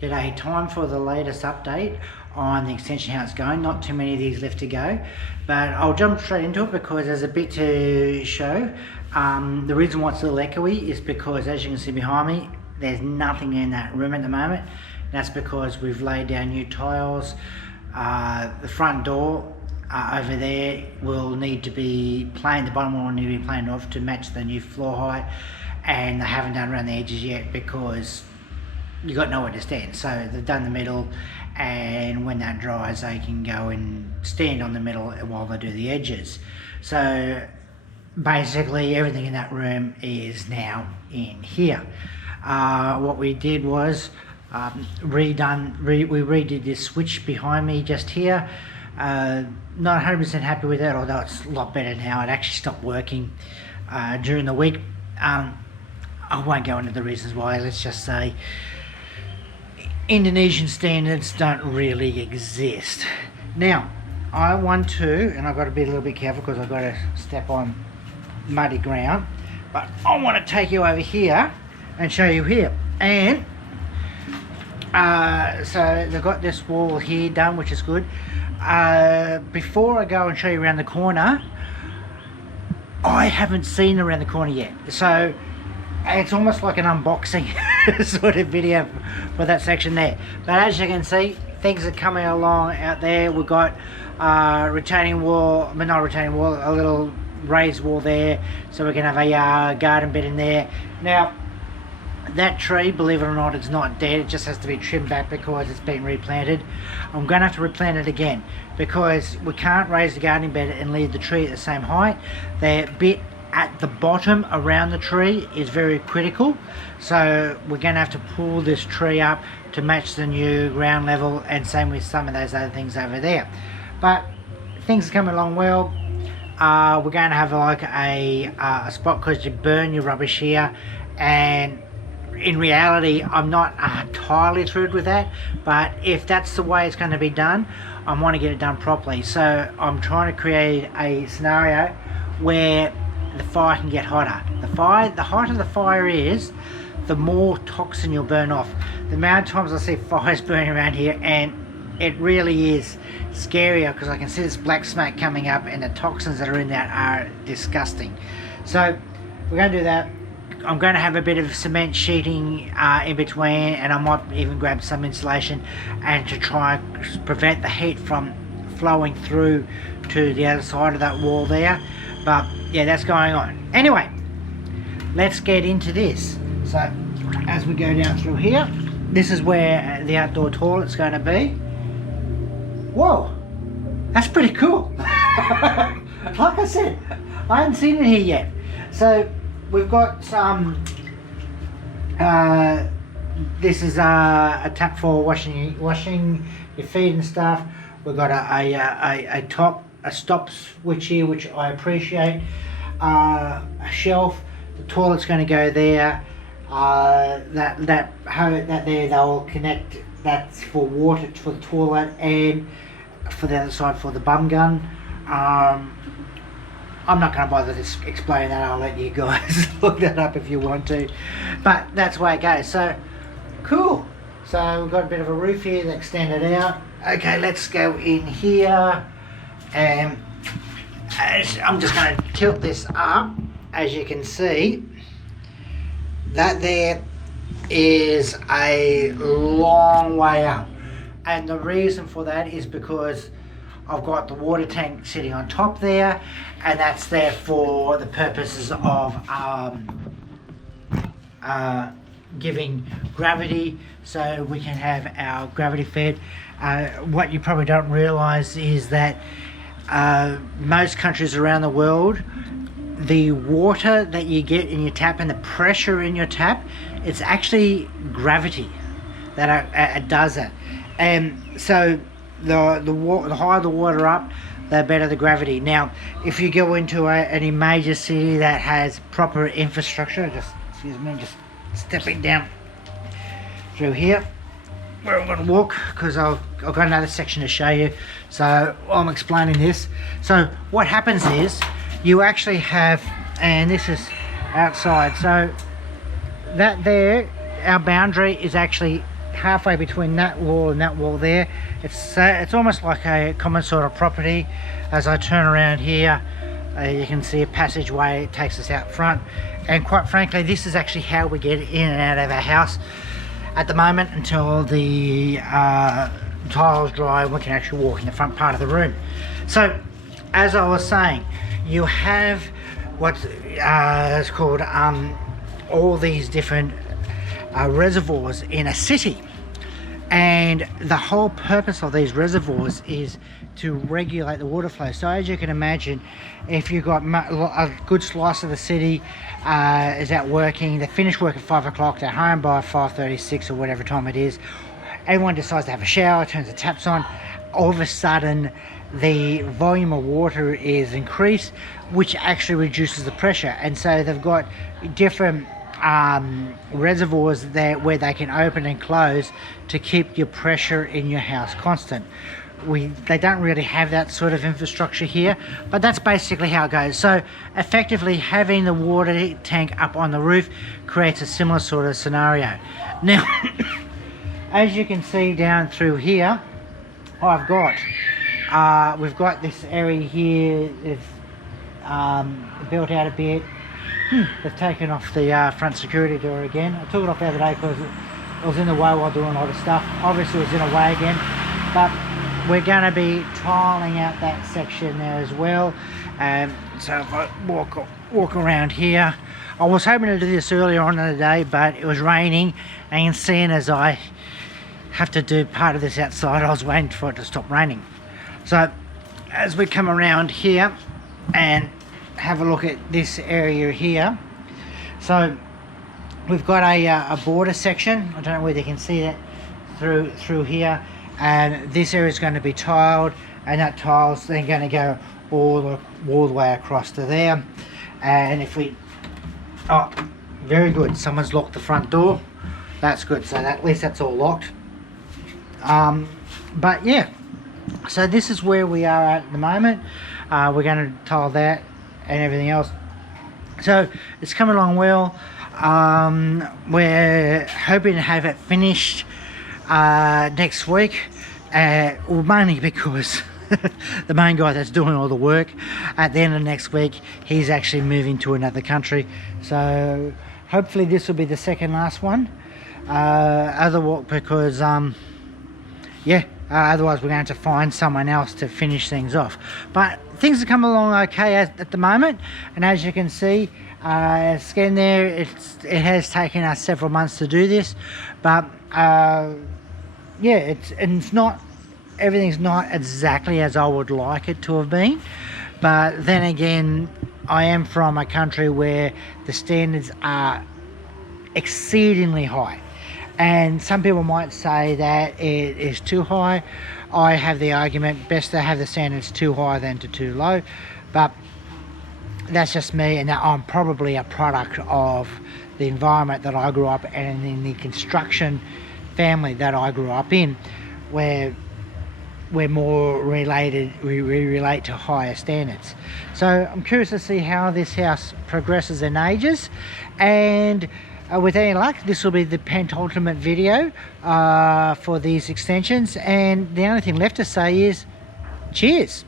G'day, time for the latest update on the extension, how it's going. Not too many of these left to go, but I'll jump straight into it because there's a bit to show. The reason why it's a little echoey is because, as you can see behind me, there's nothing in that room at the moment. That's because we've laid down new tiles. The front door over there will need to be planed, the bottom will need to be planed off to match the new floor height, and they haven't done around the edges yet because you got nowhere to stand. So they've done the middle, and when that dries they can go and stand on the middle while they do the edges. So basically everything in that room is now in here. What we did was we redid this switch behind me just here. Not 100% happy with it, although it's a lot better now. It actually stopped working during the week. I won't go into the reasons why. Let's just say Indonesian standards don't really exist. Now, I want to, and I've got to be a little bit careful because I've got to step on muddy ground, but I want to take you over here and show you here. And so they've got this wall here done, which is good. Before I go and show you around the corner, I haven't seen around the corner yet. So it's almost like an unboxing sort of video for that section there. But as you can see, things are coming along out there. We've got retaining wall, not retaining wall, a little raised wall there, so we can have a garden bed in there. Now, that tree, believe it or not, it's not dead. It just has to be trimmed back because it's been replanted. I'm going to have to replant it again because we can't raise the gardening bed and leave the tree at the same height. The bit at the bottom around the tree is very critical, so we're going to have to pull this tree up to match the new ground level, and same with some of those other things over there. But things are coming along well. We're going to have like a spot because you burn your rubbish here, and in reality I'm not entirely thrilled with that, but if that's the way it's going to be done, I want to get it done properly. So I'm trying to create a scenario where the fire can get hotter. The hotter the fire is, the more toxin you'll burn off. The amount of times I see fires burning around here, and it really is scarier because I can see this black smoke coming up, and the toxins that are in that are disgusting. So we're going to do that. I'm going to have a bit of cement sheeting in between, and I might even grab some insulation and to try and prevent the heat from flowing through to the other side of that wall there. But yeah, that's going on. Anyway, let's get into this. So as we go down through here, this is where the outdoor toilet's going to be. Whoa, that's pretty cool. Like I said, I haven't seen it here yet. So we've got some, this is a tap for washing your feet and stuff. We've got a stop switch here, which I appreciate. A shelf, the toilet's going to go there. That there, they'll connect. That's for water for the toilet, and for the other side for the bum gun. I'm not going to bother to explain that. I'll let you guys look that up if you want to, but that's the way it goes. So cool. So we've got a bit of a roof here that extended out. Okay, let's go in here, and I'm just going to tilt this up. As you can see, that there is a long way up, and the reason for that is because I've got the water tank sitting on top there, and that's there for the purposes of giving gravity, so we can have our gravity fed. What you probably don't realize is that most countries around the world, the water that you get in your tap and the pressure in your tap, it's actually gravity that does it. And so the higher the water up, the better the gravity. Now, if you go into any major city that has proper infrastructure, just stepping down through here where I'm going to walk, because I've got another section to show you. So I'm explaining this. So what happens is you actually have, and this is outside, so that there, our boundary is actually halfway between that wall and that wall there. It's almost like a common sort of property. As I turn around here, you can see a passageway. It takes us out front, and quite frankly, this is actually how we get in and out of our house at the moment until the tiles dry and we can actually walk in the front part of the room. So as I was saying, you have what is called all these different reservoirs in a city, and the whole purpose of these reservoirs is to regulate the water flow. So as you can imagine, if you've got a good slice of the city is out working, they finish work at 5 o'clock, they're home by 5:36 or whatever time it is, everyone decides to have a shower, turns the taps on, all of a sudden the volume of water is increased, which actually reduces the pressure. And so they've got different reservoirs there where they can open and close to keep your pressure in your house constant. They don't really have that sort of infrastructure here, but that's basically how it goes. So effectively having the water tank up on the roof creates a similar sort of scenario. Now as you can see down through here, we've got this area here. It's built out a bit. They've taken off the front security door again. I took it off the other day because it was in the way while doing a lot of stuff. Obviously it's in the way again, but we're going to be tiling out that section there as well. So if I walk around here, I was hoping to do this earlier on in the day, but it was raining, and seeing as I have to do part of this outside, I was waiting for it to stop raining. So as we come around here and have a look at this area here, so we've got a border section. I don't know whether you can see that through here, and this area is going to be tiled, and that tile's then going to go all the way across to there. And if we, oh, very good, someone's locked the front door. That's good, so at least that's all locked. But yeah, so this is where we are at the moment. We're going to tile that and everything else, so it's coming along well. We're hoping to have it finished next week, well, mainly because the main guy that's doing all the work, at the end of next week he's actually moving to another country, so hopefully this will be the second last one. Otherwise, because otherwise we're going to find someone else to finish things off. But things are coming along okay at the moment, and as you can see, scan there, it has taken us several months to do this, but yeah, it's not, everything's not exactly as I would like it to have been. But then again, I am from a country where the standards are exceedingly high, and some people might say that it is too high. I have the argument, best to have the standards too high than too low, but that's just me, and that I'm probably a product of the environment that I grew up and in the construction family that I grew up in, where we're more related, we relate to higher standards. So I'm curious to see how this house progresses and ages, and with any luck, this will be the penultimate video for these extensions, and the only thing left to say is cheers.